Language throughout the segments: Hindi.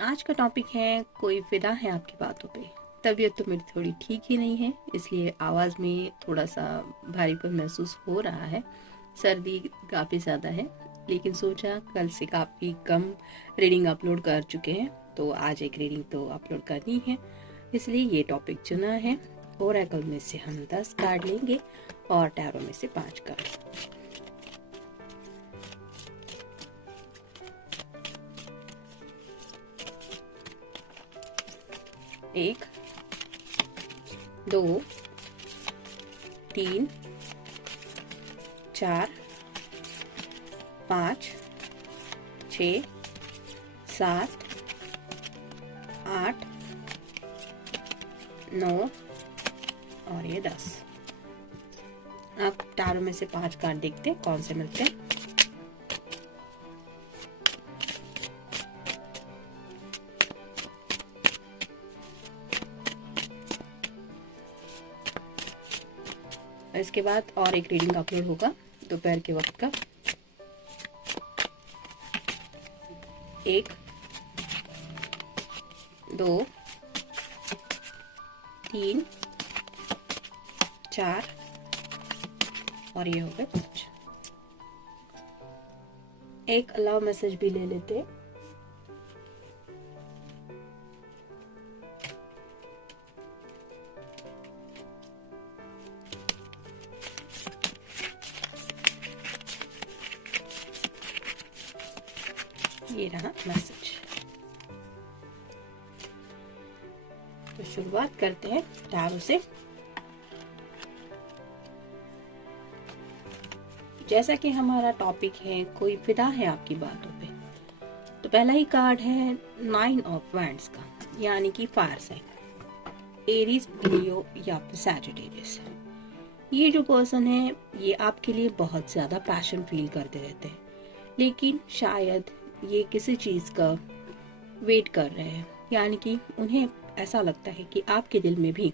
आज का टॉपिक है कोई फिदा है आपकी बातों पे। तबीयत तो मेरी थोड़ी ठीक ही नहीं है, इसलिए आवाज़ में थोड़ा सा भारीपन महसूस हो रहा है। सर्दी काफ़ी ज़्यादा है, लेकिन सोचा कल से काफ़ी कम रीडिंग अपलोड कर चुके हैं, तो आज एक रीडिंग तो अपलोड करनी है, इसलिए ये टॉपिक चुना है। ओरेकल में से हम 10 कार्ड लेंगे और टैरो में से 5 कार्ड। एक, दो, तीन, चार, 5, 6, 7, 8, 9 और ये 10। आप टैरो में से 5 कार्ड देखते हैं कौन से मिलते हैं। इसके बाद और एक रीडिंग अपलोड होगा दोपहर के वक्त का। 1, 2, 3, 4 और ये हो गए 5। एक अलाउ मैसेज भी ले लेते हैं। ये रहा मैसेज। तो शुरुआत करते हैं टैरो से। जैसा कि हमारा टॉपिक है कोई फिदा है आपकी बातों पे, तो पहला ही कार्ड है 9 ऑफ वैंड्स का, यानी कि फायर साइन, एरीज, लियो या फिर सैजिटेरियस। ये जो पर्सन है ये आपके लिए बहुत ज्यादा पैशन फील करते रहते हैं, लेकिन शायद ये किसी चीज का वेट कर रहे हैं, यानी कि उन्हें ऐसा लगता है कि आपके दिल में भी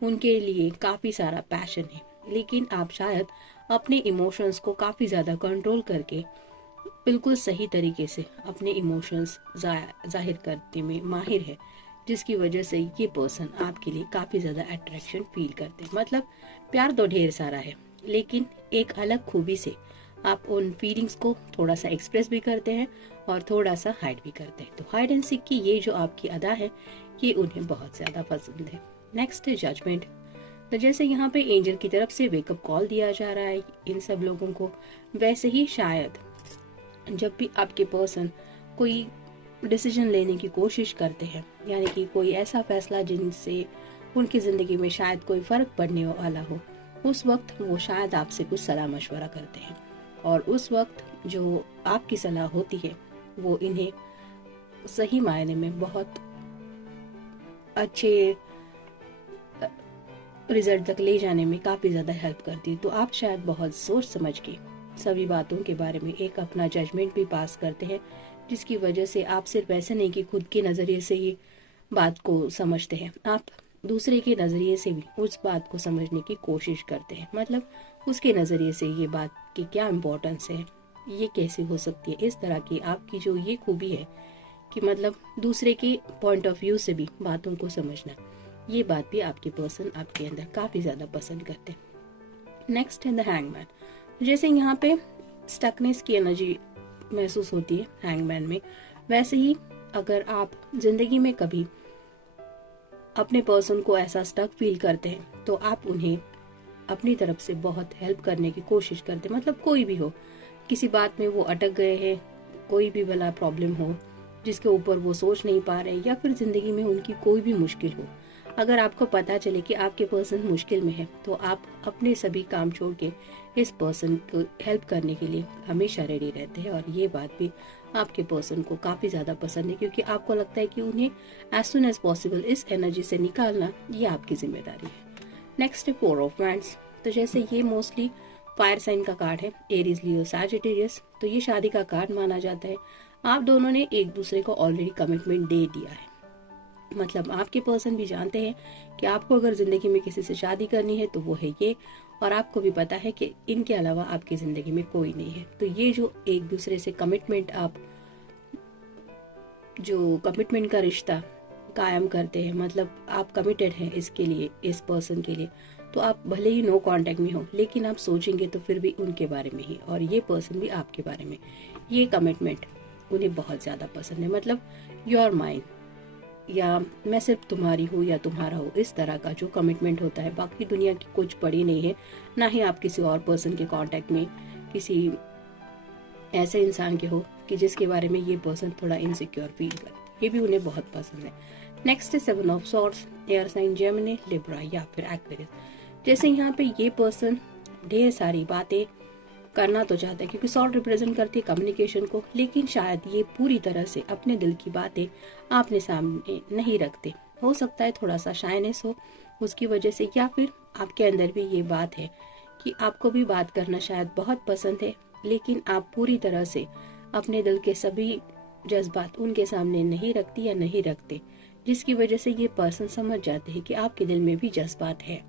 उनके लिए काफी सारा पैशन है, लेकिन आप शायद अपने इमोशंस को काफी ज्यादा कंट्रोल करके बिल्कुल सही तरीके से अपने इमोशंस जाहिर करने में माहिर है, जिसकी वजह से ये पर्सन आपके लिए काफी ज्यादा अट्रैक्शन फील करते हैं। मतलब प्यार तो ढेर सारा है, लेकिन एक अलग खूबी से आप उन फीलिंग्स को थोड़ा सा एक्सप्रेस भी करते हैं और थोड़ा सा हाइड भी करते हैं। तो हाइड एंड सीक की ये जो आपकी अदा है ये उन्हें बहुत ज्यादा पसंद है। नेक्स्ट है जजमेंट। तो जैसे यहाँ पे एंजल की तरफ से वेकअप कॉल दिया जा रहा है इन सब लोगों को, वैसे ही शायद जब भी आपके पर्सन कोई डिसीजन लेने की कोशिश करते हैं, यानी कि कोई ऐसा फैसला जिनसे उनकी जिंदगी में शायद कोई फर्क पड़ने वाला हो, उस वक्त वो शायद आपसे कुछ सलाह मशवरा करते हैं, और उस वक्त जो आपकी सलाह होती है वो इन्हें सही मायने में बहुत अच्छे रिजल्ट तक ले जाने में काफी ज्यादा हेल्प करती है। तो आप शायद बहुत सोच समझ के सभी बातों के बारे में एक अपना जजमेंट भी पास करते हैं, जिसकी वजह से आप सिर्फ ऐसे नहीं कि खुद के नजरिए से ही बात को समझते हैं, आप दूसरे के नजरिए से भी उस बात को समझने की कोशिश करते हैं। मतलब उसके नजरिए से ये बात की क्या इम्पोर्टेंस है, ये कैसे हो सकती है। इस तरह की आपकी जो ये खूबी है कि मतलब दूसरे के पॉइंट ऑफ व्यू से भी बातों को समझना, ये बात भी आपके पर्सन आपके अंदर काफी ज्यादा पसंद करते हैं। नेक्स्ट है द हैंगमैन। जैसे यहाँ पे स्टकनेस की एनर्जी महसूस होती है हैंगमैन में, वैसे ही अगर आप जिंदगी में कभी अपने पर्सन को ऐसा स्टक फील करते हैं तो आप उन्हें अपनी तरफ से बहुत हेल्प करने की कोशिश करते हैं। मतलब कोई भी हो, किसी बात में वो अटक गए हैं, कोई भी भला प्रॉब्लम हो जिसके ऊपर वो सोच नहीं पा रहे, या फिर जिंदगी में उनकी कोई भी मुश्किल हो, अगर आपको पता चले कि आपके पर्सन मुश्किल में है तो आप अपने सभी काम छोड़ के इस पर्सन को हेल्प करने के लिए हमेशा रेडी रहते हैं। और ये बात भी आपके पर्सन को काफी ज्यादा पसंद है, क्योंकि आपको लगता है कि उन्हें एज सुन एज पॉसिबल इस एनर्जी से निकालना ये आपकी जिम्मेदारी है। नेक्स्ट है 4 ऑफ वैंड्स। तो जैसे ये मोस्टली फायर साइन का कार्ड है, एरीज, लियो, सैजिटेरियस, तो ये शादी का कार्ड माना जाता है। आप दोनों ने एक दूसरे को ऑलरेडी कमिटमेंट दे दिया है। मतलब आपके पर्सन भी जानते हैं कि आपको अगर जिंदगी में किसी से शादी करनी है तो वो है ये, और आपको भी पता है कि इनके अलावा आपकी जिंदगी में कोई नहीं है। तो ये जो एक दूसरे से कमिटमेंट आप जो कमिटमेंट का रिश्ता कायम करते हैं, मतलब आप कमिटेड हैं इसके लिए, इस पर्सन के लिए, तो आप भले ही नो कांटेक्ट में हो लेकिन आप सोचेंगे तो फिर भी उनके बारे में ही, और ये पर्सन भी आपके बारे में। ये कमिटमेंट उन्हें बहुत ज़्यादा पसंद है, मतलब यू आर माइन, या मैं सिर्फ तुम्हारी हूँ या तुम्हारा हूँ, इस तरह का जो कमिटमेंट होता है। बाकी दुनिया की कुछ पड़ी नहीं है, ना ही आप किसी और पर्सन के कांटेक्ट में किसी ऐसे इंसान के हो कि जिसके बारे में ये पर्सन थोड़ा इनसिक्योर फील करे। ये भी उन्हें बहुत पसंद है। नेक्स्ट है 7 of swords, air sign Gemini, Libra या फिर एक्वेरियस। जैसे यहाँ पे ये पर्सन ढेर सारी बातें करना तो चाहता है, क्योंकि सॉर्ड रिप्रेजेंट करती है कम्युनिकेशन को, लेकिन शायद ये पूरी तरह से अपने दिल की बातें आपने सामने नहीं रखते। हो सकता है थोड़ा सा शाइनेस हो उसकी वजह से, या फिर आपके अंदर भी ये बात है कि आपको भी बात करना शायद बहुत पसंद है, लेकिन आप पूरी तरह से अपने दिल के सभी जज्बात उनके सामने नहीं रखती या नहीं रखते, जिसकी वजह से ये पर्सन समझ जाते हैं कि आपके दिल में भी जज्बात है,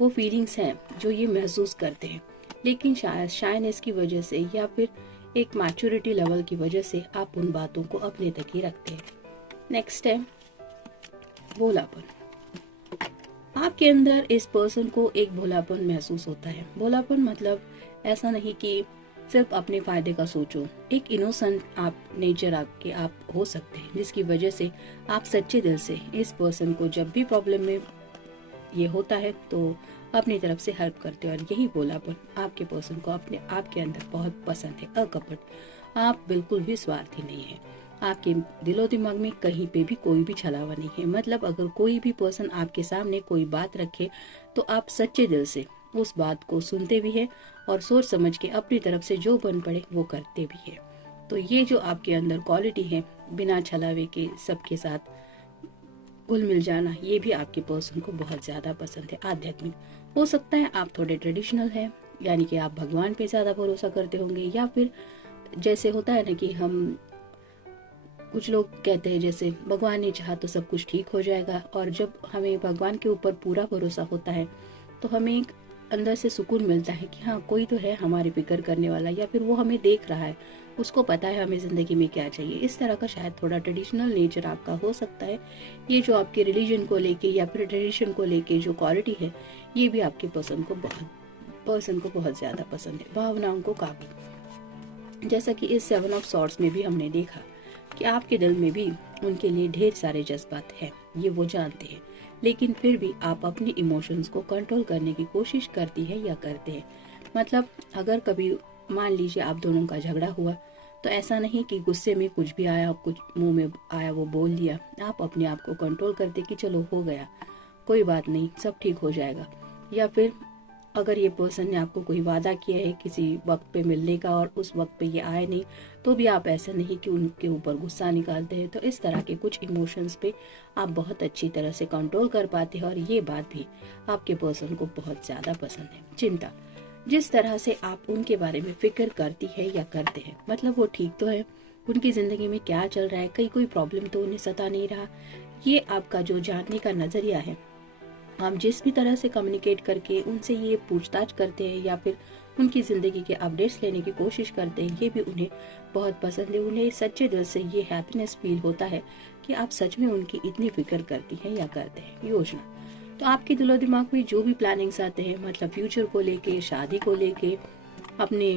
वो फीलिंग्स हैं जो ये महसूस करते हैं, लेकिन शायद शाइनेस की वजह से या फिर एक मैच्योरिटी लेवल की वजह से आप उन बातों को अपने तक ही रखते हैं। नेक्स्ट है भोलापन। आपके अंदर इस पर्सन को एक भोलापन महसूस होता है। भोलापन मतलब ऐसा नहीं कि सिर्फ अपने फायदे का सोचो, एक इनोसेंट आप नेचर आपके आप हो सकते हैं, जिसकी वजह से आप सच्चे दिल से इस पर्सन को जब भी प्रॉब्लम में ये होता है तो अपनी तरफ से हेल्प करते हो। और यही भोलापन आपके पर्सन को अपने आपके अंदर बहुत पसंद है। अकपट, आप बिल्कुल भी स्वार्थी नहीं है, आपके दिलो दिमाग में कहीं पे भी कोई भी छलावा नहीं है। मतलब अगर कोई भी पर्सन आपके सामने कोई बात रखे तो आप सच्चे दिल से उस बात को सुनते भी है और सोच समझ के अपनी तरफ से जो बन पड़े वो करते भी है। तो ये जो आपके अंदर क्वालिटी है, बिना छलावे के सबके साथ घुल मिल जाना, ये भी आपके पर्सन को बहुत ज्यादा पसंद है। आध्यात्मिक, हो सकता है आप थोड़े ट्रेडिशनल हैं, यानी कि आप भगवान पे ज्यादा भरोसा करते होंगे, या फिर जैसे होता है ना कि हम कुछ लोग कहते हैं जैसे भगवान ने चाहा तो सब कुछ ठीक हो जाएगा, और जब हमें भगवान के ऊपर पूरा भरोसा होता है तो हमें एक अंदर से सुकून मिलता है कि हाँ कोई तो है हमारी फिक्र करने वाला, या फिर वो हमें देख रहा है, उसको पता है हमें जिंदगी में क्या चाहिए। इस तरह का शायद थोड़ा ट्रेडिशनल नेचर आपका हो सकता है। ये जो आपके रिलीजन को लेके या फिर ट्रेडिशन को लेके जो क्वालिटी है, ये भी आपके पर्सन को बहुत ज्यादा पसंद है। भावनाओं को काबू, जैसा कि इस 7 ऑफ सॉर्ड्स में भी हमने देखा कि आपके दिल में भी उनके लिए ढेर सारे जज्बात हैं, ये वो जानते हैं, लेकिन फिर भी आप अपने इमोशंस को कंट्रोल करने की कोशिश करती है या करते हैं। मतलब अगर कभी मान लीजिए आप दोनों का झगड़ा हुआ, तो ऐसा नहीं कि गुस्से में कुछ भी आया, कुछ मुंह में आया वो बोल दिया, आप अपने आप को कंट्रोल करते कि चलो हो गया, कोई बात नहीं, सब ठीक हो जाएगा। या फिर अगर ये पर्सन ने आपको कोई वादा किया है किसी वक्त पे मिलने का और उस वक्त पे ये आए नहीं, तो भी आप ऐसा नहीं कि उनके ऊपर गुस्सा निकालते हैं। तो इस तरह के कुछ इमोशंस पे आप बहुत अच्छी तरह से कंट्रोल कर पाते हैं, और ये बात भी आपके पर्सन को बहुत ज्यादा पसंद है। चिंता, जिस तरह से आप उनके बारे में फिक्र करती है या करते हैं, मतलब वो ठीक तो है, उनकी जिंदगी में क्या चल रहा है, कहीं कोई प्रॉब्लम तो उन्हें सता नहीं रहा, ये आपका जो जानने का नजरिया है, आप जिस भी तरह से कम्युनिकेट करके उनसे ये पूछताछ करते हैं या फिर उनकी ज़िंदगी के अपडेट्स लेने की कोशिश करते हैं, ये भी उन्हें बहुत पसंद है। उन्हें सच्चे दिल से ये हैप्पीनेस फील होता है कि आप सच में उनकी इतनी फिक्र करती हैं या करते हैं। योजना, तो आपके दिलो दिमाग में जो भी प्लानिंग्स आते हैं, मतलब फ्यूचर को लेके, शादी को लेके, अपने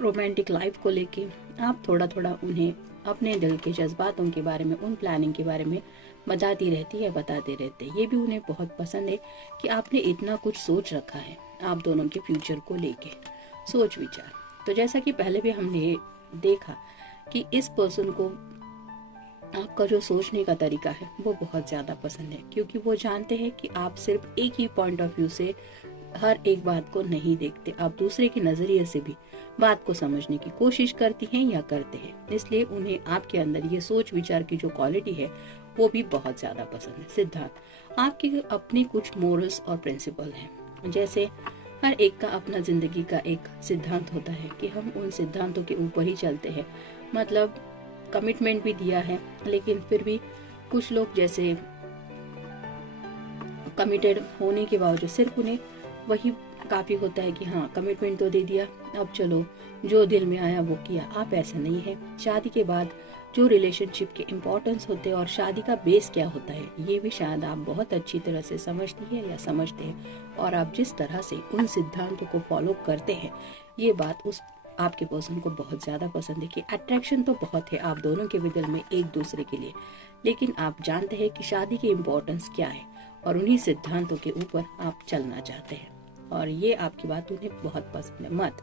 रोमांटिक लाइफ को लेके, आप थोड़ा थोड़ा उन्हें अपने दिल के जज्बातों के बारे में, उन प्लानिंग के बारे में बताती रहती है, बताते रहते हैं। ये भी उन्हें बहुत पसंद है कि आपने इतना कुछ सोच रखा है आप दोनों के फ्यूचर को लेके, सोच विचार। तो जैसा कि पहले भी हमने देखा कि इस पर्सन को आपका जो सोचने का तरीका है वो बहुत ज्यादा पसंद है, क्योंकि वो जानते हैं कि आप सिर्फ एक ही पॉइंट ऑफ व्यू से हर एक बात को नहीं देखते, आप दूसरे के नजरिए से भी बात को समझने की कोशिश करती हैं या करते हैं। इसलिए उन्हें आपके अंदर ये सोच विचार की जो क्वालिटी है वो भी बहुत ज्यादा पसंद है। सिद्धांत, आपके अपने कुछ मोरल्स और प्रिंसिपल हैं, जैसे हर एक का अपना जिंदगी का एक सिद्धांत होता है कि हम उन सिद्धांतों के ऊपर ही चलते हैं। मतलब कमिटमेंट भी दिया है, लेकिन फिर भी कुछ लोग जैसे कमिटेड होने के बावजूद सिर्फ उन्हें वही काफी होता है कि हाँ कमिटमेंट तो दे दिया, अब चलो जो दिल में आया वो किया। आप ऐसा नहीं है। शादी के बाद जो रिलेशनशिप के इम्पोर्टेंस होते हैं और शादी का बेस क्या होता है, ये भी शायद आप बहुत अच्छी तरह से समझती है या समझते हैं। और आप जिस तरह से उन सिद्धांतों को फॉलो करते हैं, ये बात उस आपके पर्सन को बहुत ज्यादा पसंद है कि अट्रैक्शन तो बहुत है आप दोनों के भी दिल में एक दूसरे के लिए, लेकिन आप जानते हैं कि शादी की इम्पोर्टेंस क्या है और उन्हीं सिद्धांतों के ऊपर आप चलना चाहते हैं। और ये आपकी बात उन्हें बहुत पसंद है। मत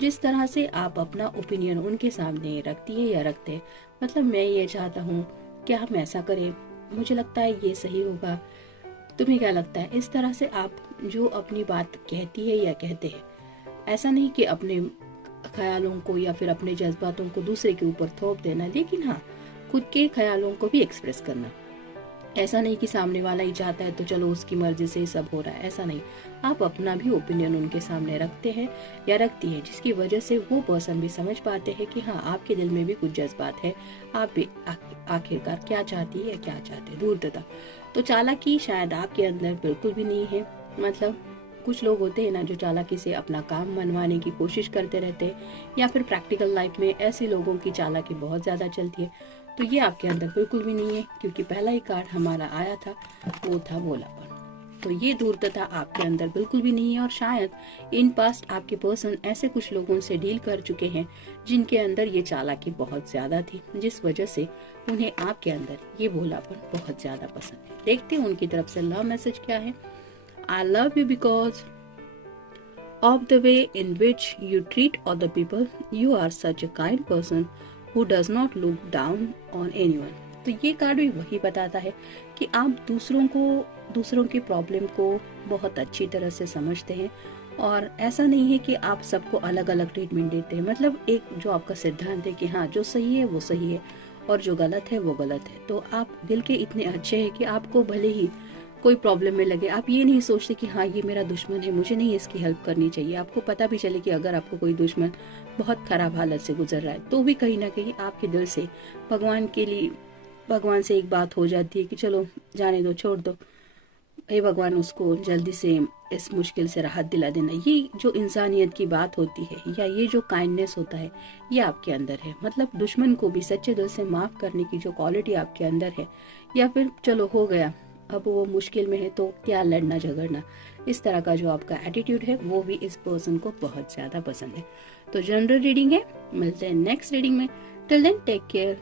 जिस तरह से आप अपना ओपिनियन उनके सामने रखती है या रखते हैं, मतलब मैं ये चाहता हूँ कि हम ऐसा करें, मुझे लगता है ये सही होगा, तुम्हें क्या लगता है, इस तरह से आप जो अपनी बात कहती है या कहते हैं, ऐसा नहीं कि अपने ख्यालों को या फिर अपने जज्बातों को दूसरे के ऊपर थोप देना, लेकिन हाँ खुद के ख्यालों को भी एक्सप्रेस करना। ऐसा नहीं कि सामने वाला ही चाहता है तो चलो उसकी मर्जी से सब हो रहा है, ऐसा नहीं। आप अपना भी ओपिनियन उनके सामने रखते हैं या रखती है, जिसकी वजह से वो पर्सन भी समझ पाते हैं कि हाँ आपके दिल में भी कुछ जज्बात है, आप भी आखिरकार क्या चाहती है, क्या चाहते हैं। धूर्तता तो चालाकी शायद आपके अंदर बिल्कुल भी नहीं है। मतलब कुछ लोग होते हैं ना जो चालाकी से अपना काम मनवाने की कोशिश करते रहते हैं, या फिर प्रैक्टिकल लाइफ में ऐसे लोगों की चालाकी बहुत ज्यादा चलती है। तो ये आपके अंदर बिल्कुल भी नहीं है, क्योंकि पहला ही कार्ड हमारा आया था वो था भोलापन। तो ये धूर्तता आपके अंदर बिल्कुल भी नहीं है। और शायद इन पास्ट आपके पर्सन ऐसे कुछ लोगों से डील कर चुके हैं जिनके अंदर ये चालाकी बहुत ज्यादा थी, जिस वजह से उन्हें आपके अंदर ये भोलापन बहुत ज्यादा पसंद है। देखते हैं उनकी तरफ से लव मैसेज क्या है। I love you because of the way in which you treat other people. You are such a kind person who does not look down on anyone. तो ये कार्ड भी वही बताता है कि आप दूसरों के प्रॉब्लम को बहुत अच्छी तरह से समझते हैं, और ऐसा नहीं है कि आप सबको अलग अलग ट्रीटमेंट देते हैं। मतलब एक जो आपका सिद्धांत है कि हाँ जो सही है वो सही है और जो गलत है वो गलत है। तो आप दिल के इतने अच्छे हैं कि आपको भले ही कोई प्रॉब्लम में लगे, आप ये नहीं सोचते कि हाँ ये मेरा दुश्मन है, मुझे नहीं इसकी हेल्प करनी चाहिए। आपको पता भी चले कि अगर आपको कोई दुश्मन बहुत खराब हालत से गुजर रहा है, तो भी कहीं ना कहीं आपके दिल से भगवान से एक बात हो जाती है कि चलो जाने दो, छोड़ दो, हे भगवान उसको जल्दी से इस मुश्किल से राहत दिला देना। ये जो इंसानियत की बात होती है या ये जो काइंडनेस होता है, ये आपके अंदर है। मतलब दुश्मन को भी सच्चे दिल से माफ करने की जो क्वालिटी आपके अंदर है, या फिर चलो हो गया अब वो मुश्किल में है तो क्या लड़ना झगड़ना, इस तरह का जो आपका एटीट्यूड है वो भी इस पर्सन को बहुत ज्यादा पसंद है। तो जनरल रीडिंग है, मिलते हैं नेक्स्ट रीडिंग में। Till then take care.